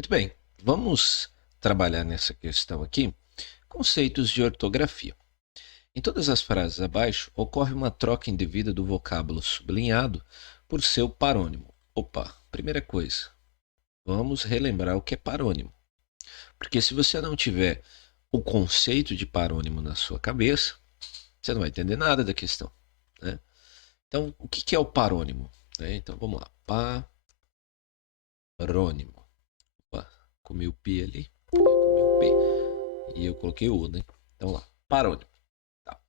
Muito bem, vamos trabalhar nessa questão aqui conceitos de ortografia. Em todas as frases abaixo, ocorre uma troca indevida do vocábulo sublinhado por seu parônimo. Opa, primeira coisa, vamos relembrar o que é parônimo. Porque se você não tiver o conceito de parônimo na sua cabeça, você não vai entender nada da questão, né? Então, o que é o parônimo? Então, vamos lá. Parônimo. Opa, comi o P ali. Comi o P. E eu coloquei o U, né? Então, lá. Parônimo. Tá.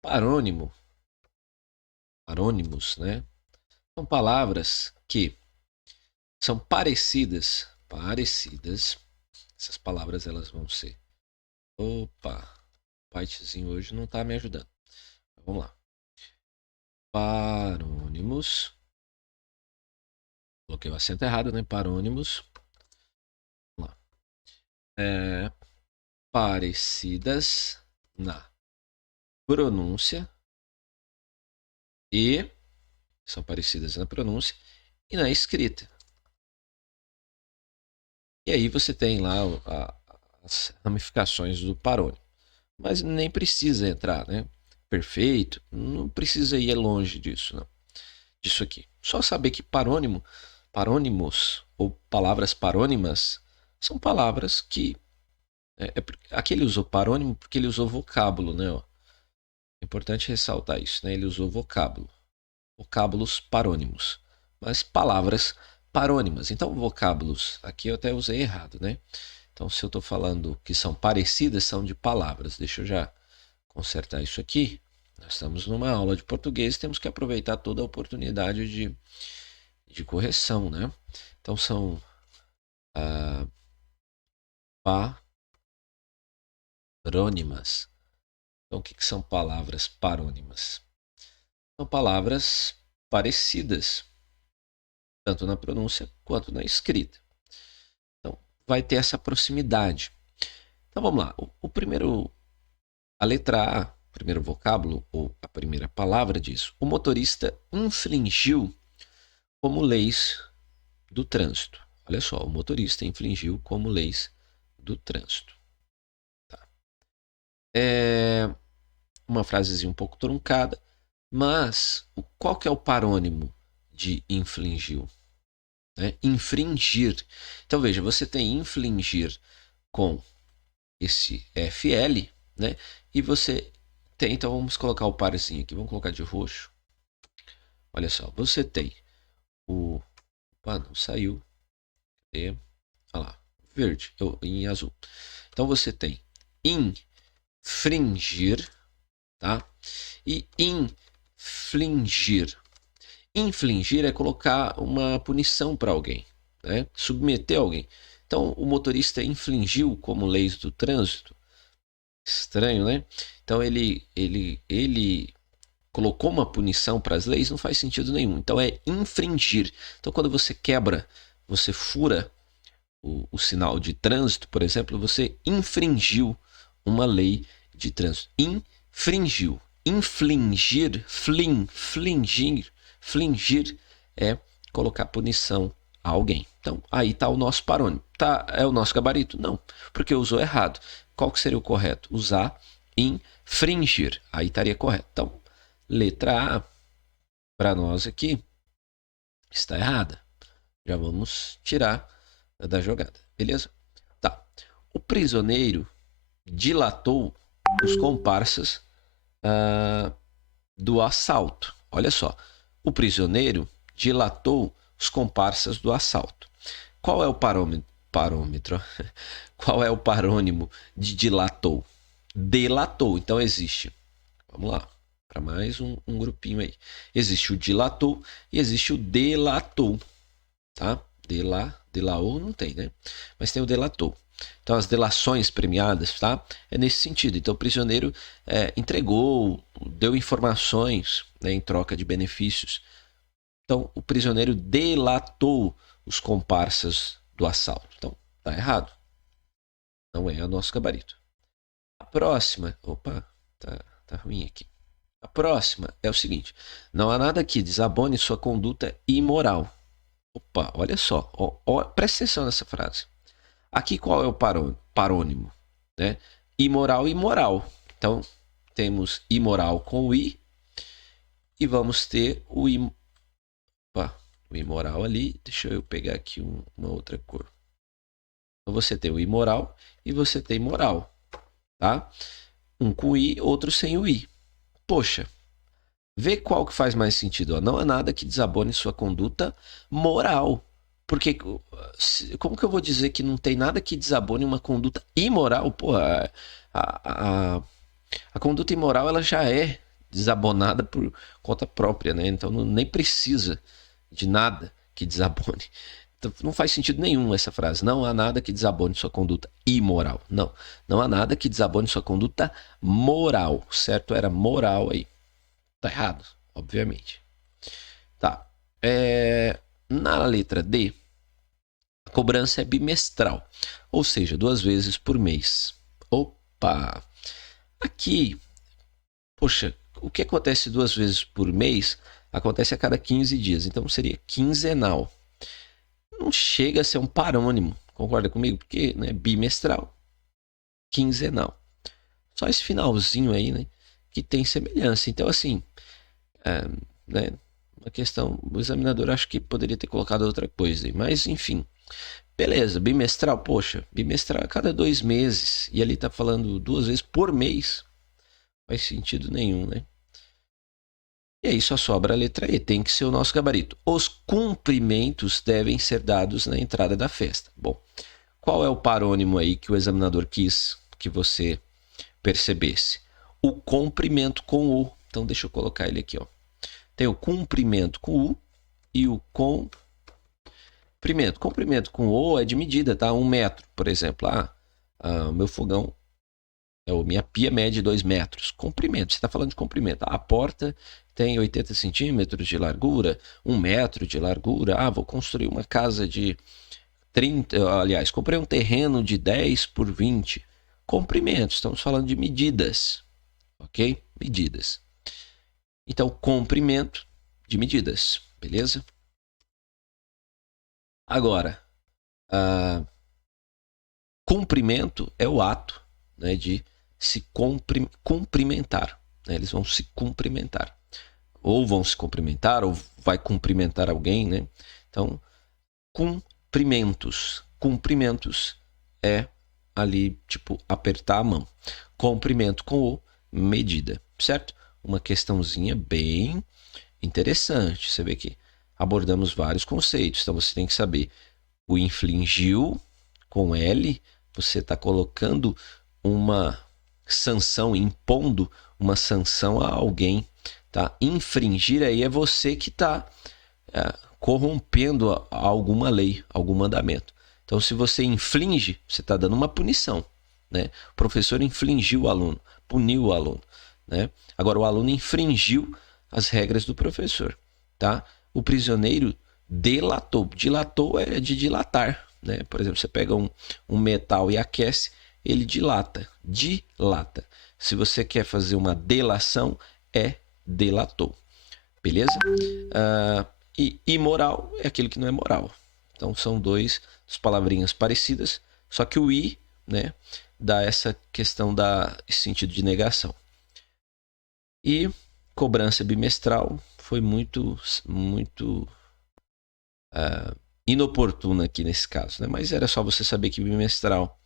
Parônimo, parônimos, né? São palavras que são parecidas. Essas palavras elas vão ser. Opa, o Pythonzinho hoje não está me ajudando. Vamos lá. Parônimos. Coloquei o acento errado, né? Parônimos. Vamos lá. Parecidas na pronúncia e são parecidas na pronúncia e na escrita. E aí você tem lá as ramificações do parônimo. Mas nem precisa entrar, né? Perfeito, não precisa ir longe disso, não. Disso aqui. Só saber que parônimos ou palavras parônimas são palavras que aqui ele usou parônimo porque ele usou vocábulo, né? Ó. É importante ressaltar isso, né? Ele usou vocábulo, vocábulos parônimos, mas palavras parônimas. Então, vocábulos, aqui eu até usei errado, né? Então, se eu estou falando que são parecidas, são de palavras. Deixa eu já consertar isso aqui. Nós estamos numa aula de português, temos que aproveitar toda a oportunidade de correção, né? Então, são parônimas. Então, o que são palavras parônimas? São palavras parecidas, tanto na pronúncia quanto na escrita. Então, vai ter essa proximidade. Então, vamos lá. A letra A, o primeiro vocábulo, ou a primeira palavra diz: o motorista infringiu como leis do trânsito. Olha só, o motorista infringiu como leis do trânsito. Tá. É uma frasezinha um pouco truncada, mas qual que é o parônimo de infligiu? Infringir. Então veja, você tem infligir com esse FL, né? E você tem, então vamos colocar o parzinho aqui, vamos colocar de roxo. Olha só, você tem o... Opa, não saiu. E, olha lá, verde, em azul. Então você tem infringir, tá? E infligir. Infligir é colocar uma punição para alguém, né? Submeter alguém. Então o motorista infligiu como leis do trânsito. Estranho, né? Então ele colocou uma punição para as leis, não faz sentido nenhum. Então é infringir. Então quando você quebra, você fura o sinal de trânsito, por exemplo, você infringiu uma lei de trânsito. Infringiu. Infligir, flingir é colocar punição a alguém. Então, aí está o nosso parônimo. Tá, é o nosso gabarito? Não, porque usou errado. Qual que seria o correto? Usar infringir. Aí estaria correto. Então, letra A, para nós aqui, está errada. Já vamos tirar da jogada, beleza? Tá. O prisioneiro dilatou os comparsas do assalto. Olha só, o prisioneiro dilatou os comparsas do assalto. Qual é o parômetro? Qual é o parônimo de dilatou? Delatou. Então existe. Vamos lá, para mais um grupinho aí. Existe o dilatou e existe o delatou, tá? Delaou não tem, né? Mas tem o delatou. Então, as delações premiadas, tá? É nesse sentido. Então, o prisioneiro entregou, deu informações, né, em troca de benefícios. Então, o prisioneiro delatou os comparsas do assalto. Então, tá errado. Não é o nosso gabarito. A próxima... Opa, tá ruim aqui. A próxima é o seguinte. Não há nada que desabone sua conduta imoral. Opa, olha só. Presta atenção nessa frase. Aqui qual é o parônimo? Né? Imoral e moral. Então, temos imoral com o i e vamos ter o imoral ali. Deixa eu pegar aqui uma outra cor. Então, você tem o imoral e você tem moral, tá? Um com i, outro sem o i. Poxa, vê qual que faz mais sentido. Ó. Não há nada que desabone sua conduta moral. Porque como que eu vou dizer que não tem nada que desabone uma conduta imoral? Pô, a conduta imoral ela já é desabonada por conta própria, né? Então nem precisa de nada que desabone. Então, não faz sentido nenhum essa frase. Não há nada que desabone sua conduta imoral. Não. Não há nada que desabone sua conduta moral. Certo? Era moral aí. Tá errado, obviamente. Tá. Na letra D, a cobrança é bimestral. Ou seja, 2 vezes por mês. Opa! Aqui, poxa, o que acontece 2 vezes por mês acontece a cada 15 dias. Então seria quinzenal. Não chega a ser um parônimo, concorda comigo? Porque é bimestral, quinzenal. Só esse finalzinho aí, né? Que tem semelhança. Então, assim, né? Uma questão, o examinador acho que poderia ter colocado outra coisa aí. Mas, enfim. Beleza, bimestral, poxa, bimestral a cada 2 meses. E ali tá falando 2 vezes por mês. Não faz sentido nenhum, né? E aí só sobra a letra E, tem que ser o nosso gabarito. Os cumprimentos devem ser dados na entrada da festa. Bom, qual é o parônimo aí que o examinador quis que você percebesse? O comprimento com o. Então deixa eu colocar ele aqui, ó. Tem o comprimento com u e o comprimento. Comprimento com o é de medida, tá? 1 metro, por exemplo. Meu fogão, minha pia mede 2 metros. Comprimento, você está falando de comprimento. A porta tem 80 centímetros de largura, 1 metro de largura. Vou construir uma casa de 30, aliás, comprei um terreno de 10 por 20. Comprimento, estamos falando de medidas, ok? Medidas. Então, comprimento de medidas, beleza? Agora, cumprimento é o ato, né, de se cumprimentar. Né? Eles vão se cumprimentar. Ou vão se cumprimentar, ou vai cumprimentar alguém, né? Então, cumprimentos. Cumprimentos é ali, tipo, apertar a mão. Comprimento com o, medida, certo? Uma questãozinha bem interessante. Você vê que abordamos vários conceitos. Então, você tem que saber o infligiu com L, você está colocando uma sanção, impondo uma sanção a alguém. Tá? Infringir aí é você que está corrompendo alguma lei, algum mandamento. Então, se você inflige, você está dando uma punição. Né? O professor infligiu o aluno, puniu o aluno. Né? Agora, o aluno infringiu as regras do professor. Tá? O prisioneiro delatou. Dilatou é de dilatar. Né? Por exemplo, você pega um metal e aquece, ele dilata. Dilata. Se você quer fazer uma delação, é delatou. Beleza? E imoral é aquilo que não é moral. Então são duas palavrinhas parecidas, só que o i, né, dá essa questão da esse sentido de negação. E cobrança bimestral foi muito inoportuna aqui nesse caso, né? Mas era só você saber que bimestral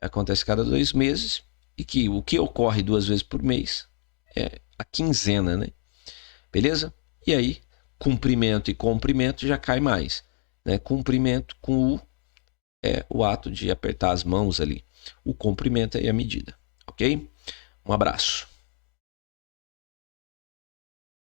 acontece cada 2 meses e que o que ocorre 2 vezes por mês é a quinzena, né? Beleza? E aí, cumprimento e comprimento já cai mais. Né? Cumprimento com o é o ato de apertar as mãos ali. O comprimento é a medida. Ok? Um abraço.